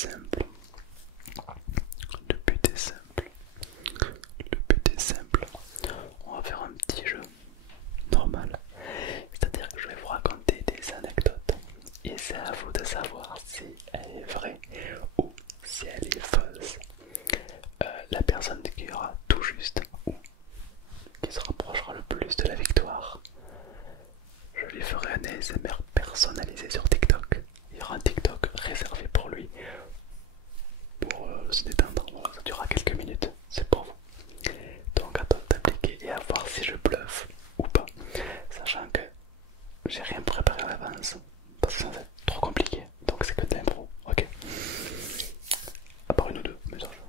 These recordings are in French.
simple. Le but est simple. Le but est simple. On va faire un petit jeu normal. C'est-à-dire que je vais vous raconter des anecdotes. Et c'est à vous de savoir si elle est vraie ou si elle est fausse. La personne qui aura tout juste ou qui se rapprochera le plus de la victoire, je lui ferai un ASMR personnalisé sur TikTok. Il y aura un TikTok réservé pour lui, pour se détendre. Voilà, ça durera quelques minutes, c'est pour vous. Donc attends d'appliquer et à voir si je bluffe ou pas. Sachant que j'ai rien préparé à l'avance, parce que ça va être trop compliqué. Donc c'est que de l'impro, ok? À part une ou deux, mais ça je...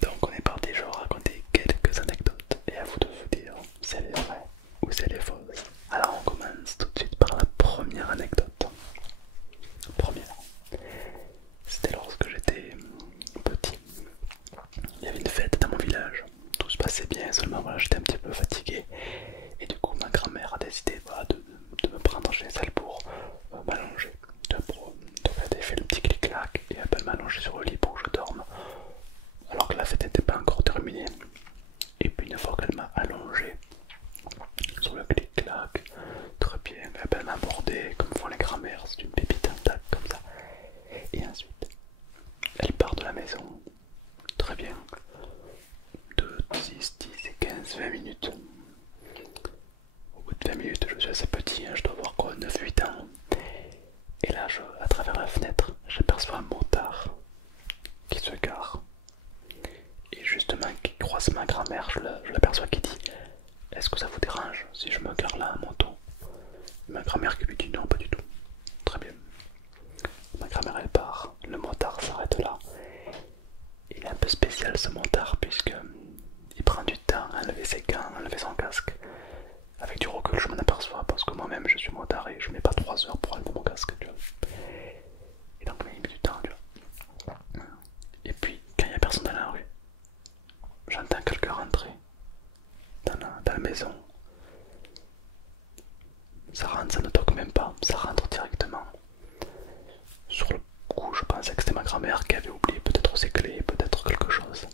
Donc on est parti, je vais vous raconter quelques anecdotes et à vous de vous dire si elle est vraie ou si elle est fausse. Alors on commence tout de suite par la première anecdote. Première, c'était lorsque j'étais petit. Il y avait une fête dans mon village, tout se passait bien, seulement voilà, j'étais un petit peu fatigué. Et du coup ma grand-mère a décidé voilà, de me prendre chez elle pour m'allonger. Donc elle a fait le petit clic-clac et elle m'a allongé sur le lit pour que je dorme. Alors que la fête n'était pas encore terminée. Et puis une fois qu'elle m'a allongé sur le clic-clac, très bien, elle m'a abordé comme font les grands-mères, c'est une pépite intact comme ça. Et ensuite, elle part de la maison, très bien, de 10 et 15, 20 minutes. Au bout de 20 minutes, je suis assez petit, hein, je dois avoir quoi, 9-8 ans. Et là, à travers la fenêtre, j'aperçois un motard qui se gare. Et justement, qui croise ma grand-mère, je l'aperçois qui dit: est-ce que ça vous dérange si je me gare là à moto? Ma grand-mère qui lui dit: non, pas du tout. Très bien. Ma grand-mère elle part, le motard s'arrête là. Il est un peu spécial ce motard puisque il prend du temps à enlever ses gants, à enlever son casque. Avec du recul je m'en aperçois parce que moi-même je suis motard et je mets pas 3 heures pour enlever mon casque, tu vois. Et donc il met du temps, tu vois. Et puis quand il n'y a personne dans la rue, j'entends quelqu'un rentrer dans la maison. Ça rentre, ça ne toque même pas, ça rentre directement. Sur le coup, je pensais que c'était ma grand-mère qui avait oublié peut-être ses clés, peut-être quelque chose.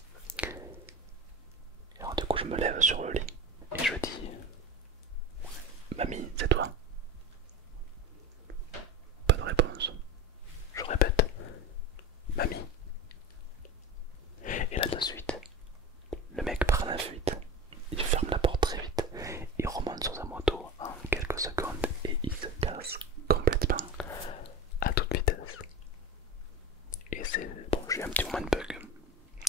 Et alors du coup, je me lève sur le lit et je dis: mamie, c'est toi? Pas de réponse. Je répète: mamie. Et là de suite, le mec prend la fuite. Il ferme la porte très vite. Il remonte sur sa moto en quelques secondes et il se casse complètement à toute vitesse. Et c'est bon, j'ai eu un petit moment de bug.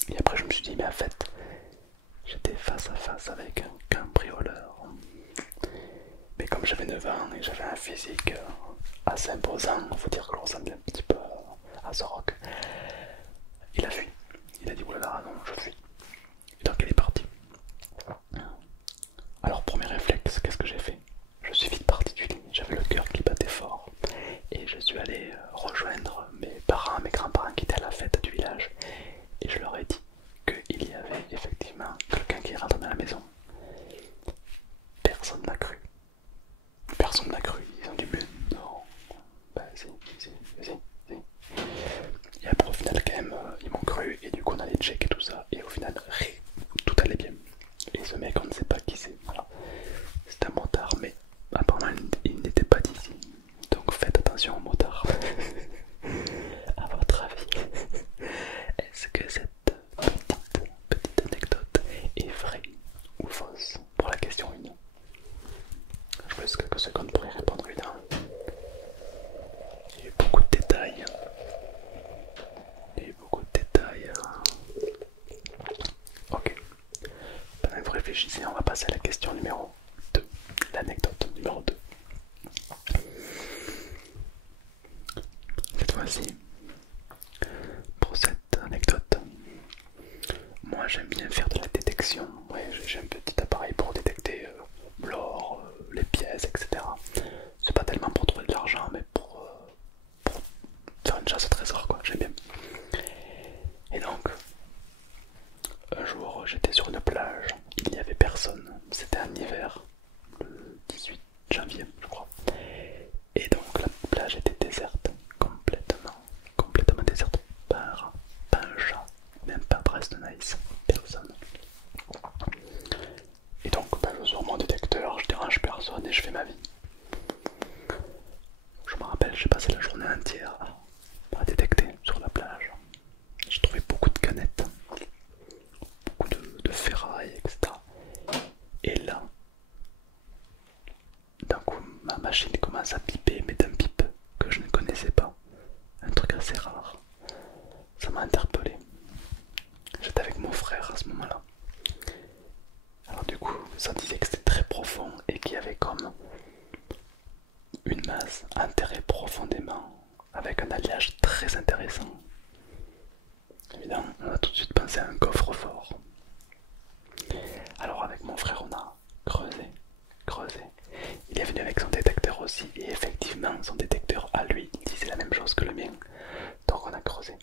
Et après je me suis dit: mais en fait, j'étais face à face avec un cambrioleur. Mais comme j'avais 9 ans et j'avais un physique assez imposant, faut dire que je ressemblais un petit peu à The Rock. Il a fui. Il a dit: oulala, non, je fuis. Et donc il est parti. Alors premier réflexe, qu'est-ce que j'ai fait? Je suis vite parti du lit, j'avais le cœur qui battait fort. Et je suis allé rejoindre mes parents, mes grands-parents qui étaient à la fête du village. Et je leur ai dit qu'il y avait effectivement quelqu'un qui est rentré dans la maison. Personne n'a cru. Personne n'a cru. Ils ont dit: mais non. Bah si. Et après au final quand même, ils m'ont cru. Et du coup on allait checker tout ça. Et au final, tout allait bien. Et ce mec, on ne sait pas qui c'est. Voilà. C'est un motard, mais apparemment il n'était pas d'ici. Donc faites attention aux motards. À votre avis, est-ce que cette petite anecdote est vraie ou fausse? Pour la question 1. Je vous laisse quelques secondes pour y répondre j'ai passé la journée entière à détecter sur la plage. J'ai trouvé beaucoup de canettes, beaucoup de ferraille, etc. Et là, d'un coup, ma machine commence à piper, mais d'un pipe que je ne connaissais pas. Un truc assez rare. Ça m'a interpellé. J'étais avec mon frère à ce moment-là. Alors du coup, ça disait que c'était très profond et qu'il y avait comme une masse enterrée profondément avec un alliage très intéressant. Évidemment, on a tout de suite pensé à un coffre-fort. Alors avec mon frère, on a creusé, creusé. Il est venu avec son détecteur aussi et effectivement, son détecteur à lui, il disait la même chose que le mien. Donc on a creusé,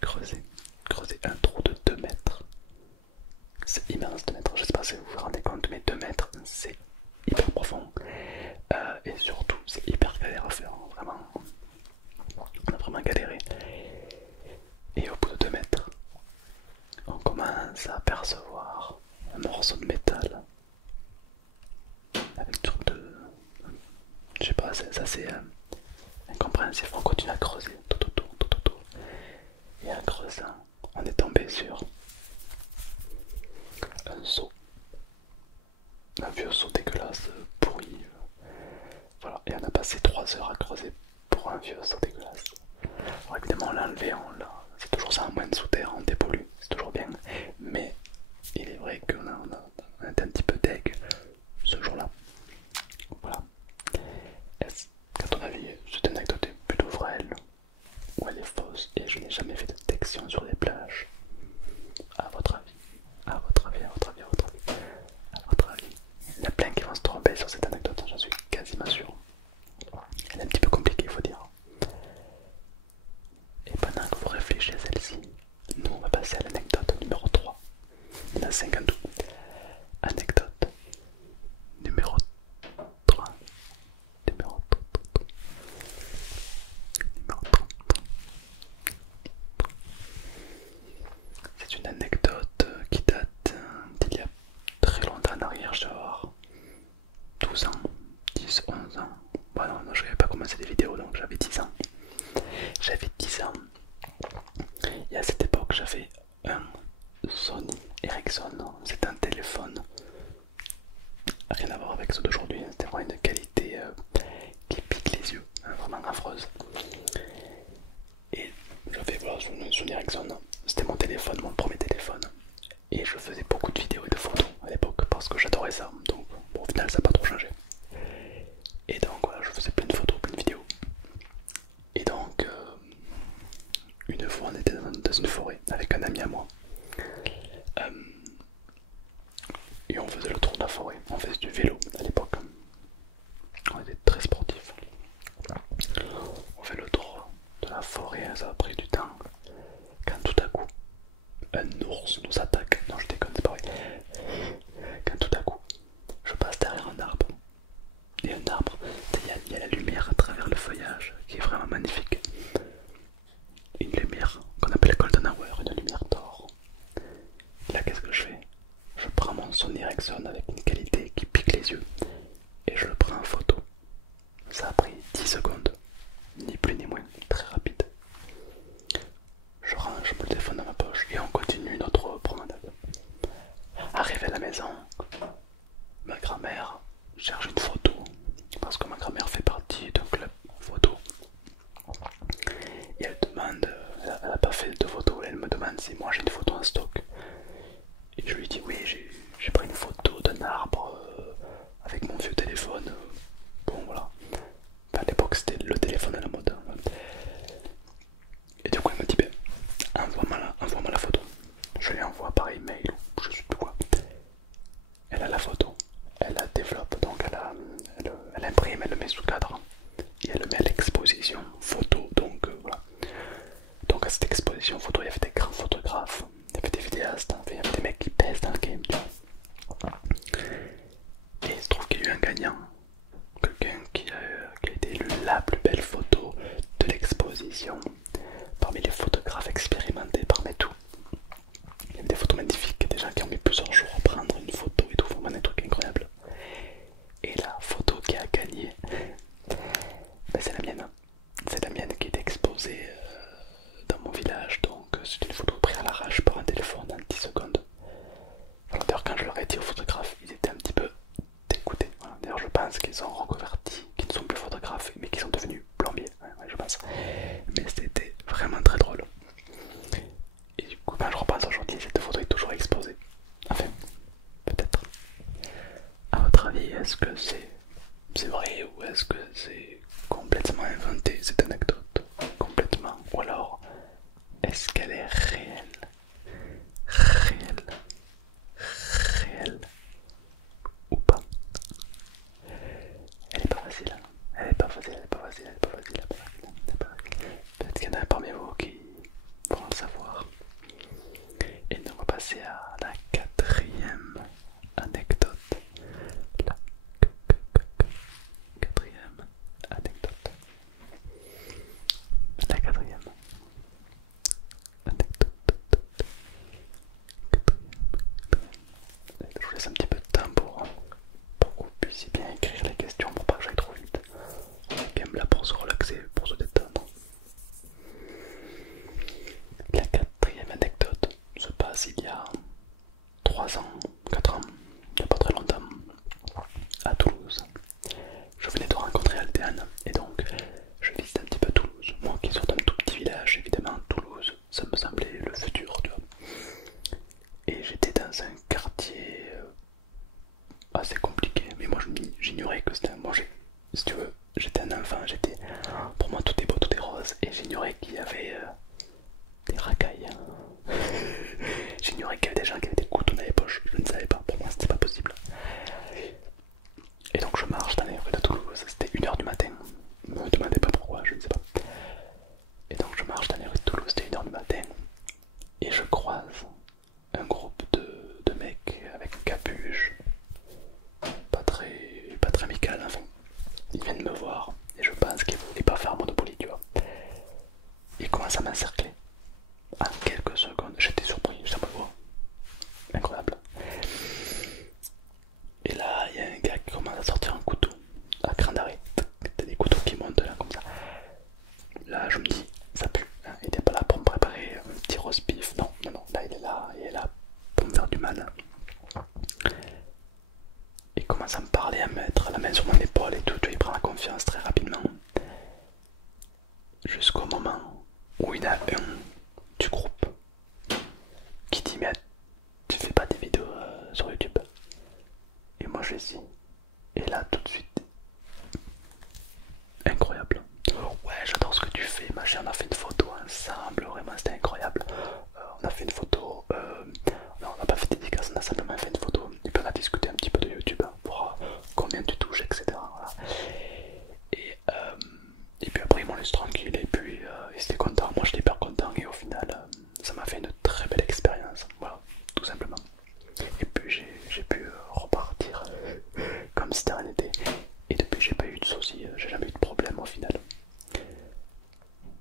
creusé, creusé un trou de 2 mètres. C'est immense 2 mètres, je sais pas si vous vous rendez compte, mais 2 mètres c'est hyper profond. Et surtout c'est hyper galère à faire, vraiment. On a vraiment galéré. Et au bout de 2 mètres, on commence à apercevoir un morceau de métal avec une sorte de... Je sais pas, c'est assez incompréhensif. On continue à creuser tout autour, tout autour. Et en creusant, on est tombé sur un seau. Un vieux seau dégueulasse, pourri. Voilà, et on a passé 3 heures à creuser pour un vieux seau dégueulasse. Alors évidemment on l'a enlevé, c'est toujours ça, en moins de sous terre, on dépollue, c'est toujours bien. Mais il est vrai qu'on a été un petit peu deg ce jour-là. Voilà. Est-ce qu'à ton avis, cette anecdote est plutôt vraie ou elle est fausse? Et je n'ai jamais fait de détection sur les plages. À votre avis? À votre avis, à votre avis, à votre avis, à votre avis? Il y en a plein qui vont se tromper sur cette anecdote, j'en suis quasiment sûr. Elle est un petit peu compliquée, il faut dire. Et pendant que vous réfléchissez à celle-ci, nous on va passer à l'anecdote numéro 3. Il y en a 5 en tout. Anecdote numéro 3. Numéro 3. Numéro 3. C'est une anecdote qui date d'il y a très longtemps en arrière, je dois avoir 12 ans, 10, 11 ans. Bon non, je n'avais pas commencé des vidéos donc j'avais 10 ans. J'avais 10 ans. Et à cette époque j'avais un Sony Ericsson. C'est un téléphone. Rien à voir avec ceux d'aujourd'hui. C'était vraiment une qualité qui pique les yeux. Vraiment affreuse. Et j'avais voilà, un Sony Ericsson. C'était mon téléphone, mon premier téléphone. Et je faisais beaucoup de vidéos et de photos à l'époque parce que j'adorais ça. Donc bon, au final ça n'a pas trop changé. Et donc voilà, je faisais plein de photos, plein de vidéos. Et donc une fois on était dans une forêt avec un ami à moi. Et on faisait le tour de la forêt, on faisait du vélo à l'époque. On était très sportifs. On fait le tour de la forêt, ça a pris du temps. Quand tout à coup, un ours nous attaque. Non, je déconne, c'est pas vrai. Quand tout à coup, je passe derrière un arbre. Et un arbre, il y a la lumière à travers le feuillage qui est vraiment magnifique. Une lumière qu'on appelle Golden Hour, une lumière d'or. Et là, qu'est-ce que je fais? Je prends mon Sony Ericsson avec une qualité qui pique les yeux et je le prends en photo. Ça a pris 10 secondes, ni plus ni moins, très rapide. Je range mon téléphone dans ma poche et on continue notre promenade. Arrivé à la maison, ma grand-mère cherche une photo parce que ma grand-mère fait partie d'un club photo. Et elle demande, elle n'a pas fait de photo, elle me demande si moi j'ai une photo en stock. Et je lui dis oui, j'ai pris une photo d'un arbre avec mon vieux téléphone. Bon voilà. Enfin, à l'époque c'était est-ce que c'est complètement inventé cette anecdote? Complètement. Ou alors, est-ce qu'elle est réelle? Réelle? Réelle? Ou pas? Elle est pas facile. Elle est pas facile, elle est pas facile, elle est pas facile, elle est pas facile, elle est pas facile. Peut-être qu'il y en a parmi vous qui vont le savoir. Et nous on va passer à la quatrième anecdote. La quatrième anecdote. La quatrième anecdote. Je vous laisse un petit peu de temps pour que vous puissiez bien écrire les questions pour pas que j'aille trop vite. On est quand même là pour se relaxer, pour se détendre. La quatrième anecdote se passe il y a 3 ans, 4 ans, il n'y a pas très longtemps, à Toulouse. Je venais de rencontrer Altéane et donc je visite un petit peu Toulouse. Moi qui sors d'un tout petit village, évidemment Toulouse, ça me semblait le futur, tu vois. Et j'étais dans un quartier assez compliqué, mais moi j'ignorais que c'était un manger. Si tu veux, j'étais un enfant, pour moi tout est beau, tout est rose, et j'ignorais qu'il y avait des racailles. J'ignorais qu'il y avait des gens qui avaient des couteaux dans les poches, je ne savais pas, pour moi c'était pas possible. Et donc je marche dans les rues de Toulouse, c'était 1h du matin, me demandez pas pourquoi, je ne sais pas. Et donc je marche dans les rues de Toulouse, c'était 1h du matin, et je croise un groupe de mecs avec une capuche, pas très amical, enfin. Ils viennent me voir, et je pense qu'ils voulaient pas faire Monopoly, tu vois. Ils commencent à m'encercler. En quelques secondes, j'étais surpris, j'étais en mode wow, incroyable. Et là, il y a un gars qui commence à sortir un couteau à cran d'arrêt. T'as des couteaux qui montent là comme ça. Là, je me dis, ça pue. Hein. Il était pas là pour me préparer un petit roast beef. Non, non, non. Là, il est là pour me faire du mal. Il commence à me parler, à mettre la main sur mon épaule et tout. Tu vois, il prend la confiance très rapidement. Jusqu'au moment où il y en a un du groupe qui dit mais tu fais pas des vidéos sur YouTube? Et moi je dis, et là tout de suite, incroyable. Ouais, j'adore ce que tu fais, machin, on a fait une photo ensemble, vraiment c'était incroyable. On a fait une photo, non on n'a pas fait de dédicace, on a simplement fait une photo. Et puis on a discuté un petit peu de YouTube hein, pour combien tu touches, etc. Voilà. Et puis après ils m'ont laissé tranquille et puis ils étaient contents, moi j'étais hyper content et au final ça m'a fait une très belle expérience, voilà, tout simplement. Et puis j'ai pu repartir comme si de rien n'était. Et depuis j'ai pas eu de soucis, j'ai jamais eu de problème au final.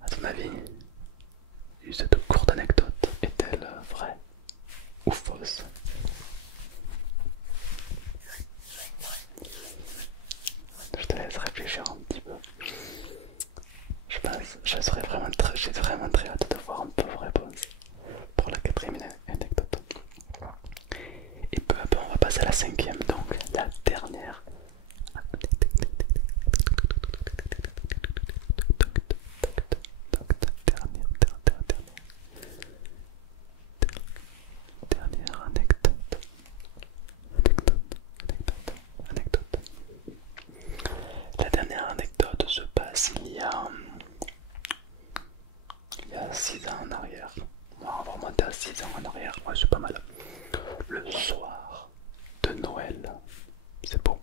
À ton avis, cette courte anecdote est-elle vraie ou fausse? Je te laisse réfléchir un petit peu. Je pense, j'ai vraiment très hâte de voir un peu vos réponses pour la quatrième anecdote. Et peu à peu on va passer à la cinquième, donc la dernière. Dernière anecdote. La dernière anecdote se passe il y a 6 ans en arrière. On va remonter à 6 ans en arrière, ouais, c'est pas mal. Le soir de Noël, c'est beau.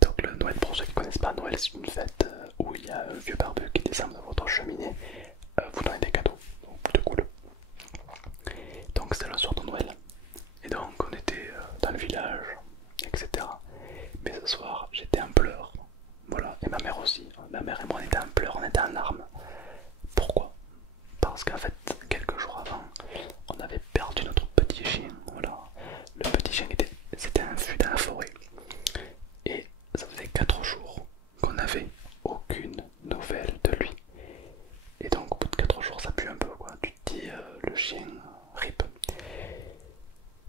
Donc le Noël, pour ceux qui ne connaissent pas, Noël c'est une fête où il y a un vieux barbu qui descend de votre cheminée, vous donnez des cadeaux, donc plutôt cool. Donc c'était le soir de Noël, et donc on était dans le village, etc. Mais ce soir j'étais en pleurs, voilà, et ma mère aussi. Ma mère et moi on était en pleurs, on était en larmes. Pourquoi? Parce qu'en fait, quelques jours avant, on avait perdu notre petit chien. Voilà. Le petit chien s'était enfui dans la forêt. Et ça faisait 4 jours qu'on n'avait aucune nouvelle de lui. Et donc au bout de 4 jours ça pue un peu quoi. Tu te dis le chien rip.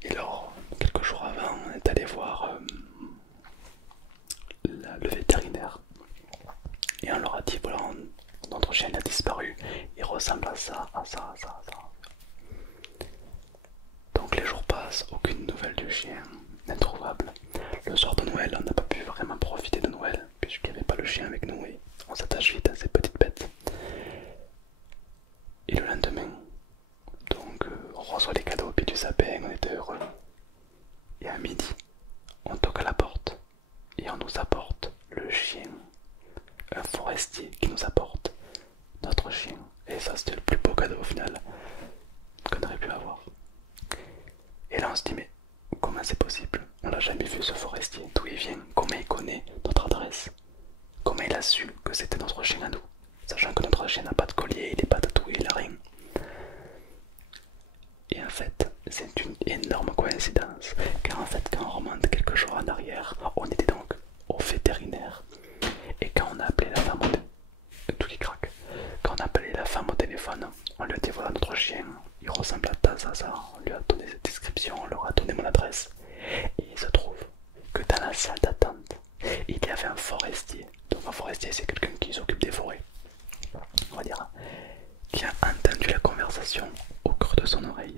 Et alors, quelques jours avant, on est allé voir le vétérinaire. Et on leur a dit voilà, notre chien a disparu, il ressemble à ça, à ça, à ça, à ça. Donc les jours passent, aucune nouvelle du chien, introuvable. Le soir de Noël, on n'a pas pu vraiment profiter de Noël, forestier qui nous apporte notre chien. Et ça c'était le plus beau cadeau au final qu'on aurait pu avoir. Et là on se dit mais comment c'est possible? On l'a jamais vu ce forestier, d'où il vient, comment il connaît notre adresse, comment il a su que c'était notre chien à nous, sachant que notre chien n'a pas de collier, il n'est pas tatoué, il n'a rien. Et en fait, c'est une énorme coïncidence, car en fait, quand on remonte quelques jours en arrière, on était donc au vétérinaire, et quand on a appelé la femme tout qui craque, quand on a appelé la femme au téléphone, on lui a dit voilà notre chien, il ressemble à ça, on lui a donné cette description, on leur a donné mon adresse, et il se trouve que dans la salle d'attente, il y avait un forestier. Donc un forestier c'est quelqu'un qui s'occupe des forêts, on va dire, qui a entendu la conversation au creux de son oreille.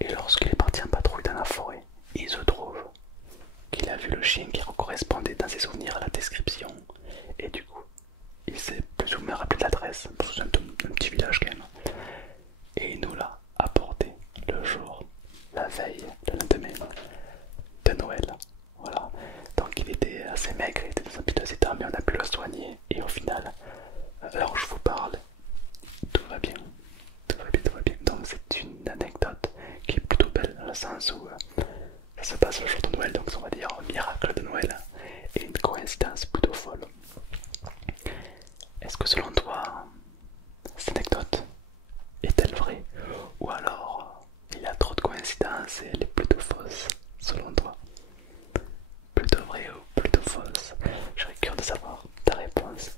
Et lorsqu'il est parti en patrouille dans la forêt, il se trouve qu'il a vu le chien qui correspondait dans ses souvenirs à la description. Et du coup, il s'est plus ou moins rappelé de l'adresse, parce que c'est un petit village quand même. Et il nous l'a apporté le jour, la veille, le lendemain de Noël. Voilà. Donc il était assez maigre, il était dans un petit état, mais on a pu le soigner. Et au final, alors je vous parle, tout va bien. Tout va bien, tout va bien. Donc c'est une anecdote qui est plutôt belle dans le sens où ça se passe le jour de Noël, donc on va dire un miracle de Noël et une coïncidence plutôt folle. Est-ce que selon toi, cette anecdote est-elle vraie? Ou alors il y a trop de coïncidences et elle est plutôt fausse selon toi? Plutôt vraie ou plutôt fausse? J'aurais curieux de savoir ta réponse.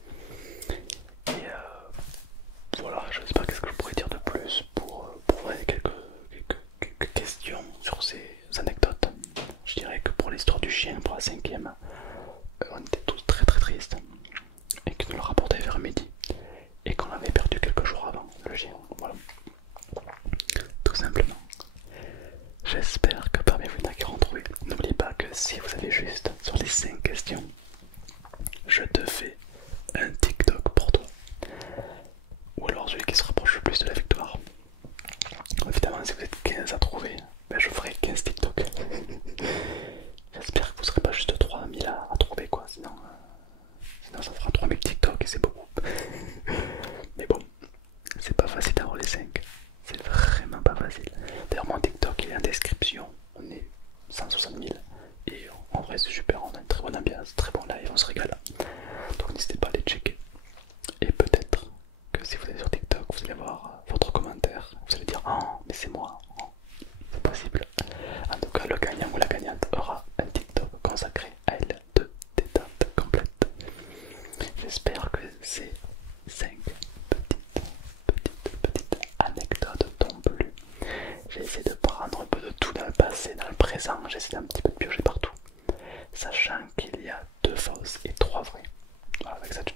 Et voilà, je ne sais pas qu'est-ce que je pourrais dire de plus pour voir quelques questions sur ces anecdotes. Je dirais que pour l'histoire du chien, pour la cinquième, on était tous très très tristes et qu'il nous le rapportait vers midi et qu'on l'avait perdu quelques jours avant, le chien. Voilà, tout simplement. J'espère que parmi vous il y en a qui auront trouvé. N'oubliez pas que si vous avez juste sur les 5 questions, je te fais un TikTok pour toi. Ou alors celui qui se rapproche le plus de la victoire. Évidemment, si vous êtes 15 à trouver, ben je ferai 15 TikTok. J'espère que vous serez pas juste 3000 à trouver quoi, sinon ça fera 3000 TikTok et c'est beaucoup. Mais bon, c'est pas facile d'avoir les 5. C'est vraiment pas facile. D'ailleurs mon TikTok il est en description. On est 160 000. Et en vrai c'est super, on a une très bonne ambiance, très bon live, on se régale. Donc n'hésitez pas à les checker. Et peut-être que si vous allez sur TikTok, vous allez voir votre commentaire. Vous allez dire oh mais c'est moi. Oh, c'est possible. En tout cas le gagnant ou la gagnante aura un TikTok consacré à elle de détente complète. J'espère que ces 5 petites anecdotes t'ont plu. J'ai essayé de prendre un peu de tout dans le passé, dans le présent, j'ai essayé d'un petit peu de piocher partout. Sachant qu'il y a 2 fausses et 3 vraies. Voilà, avec ça tu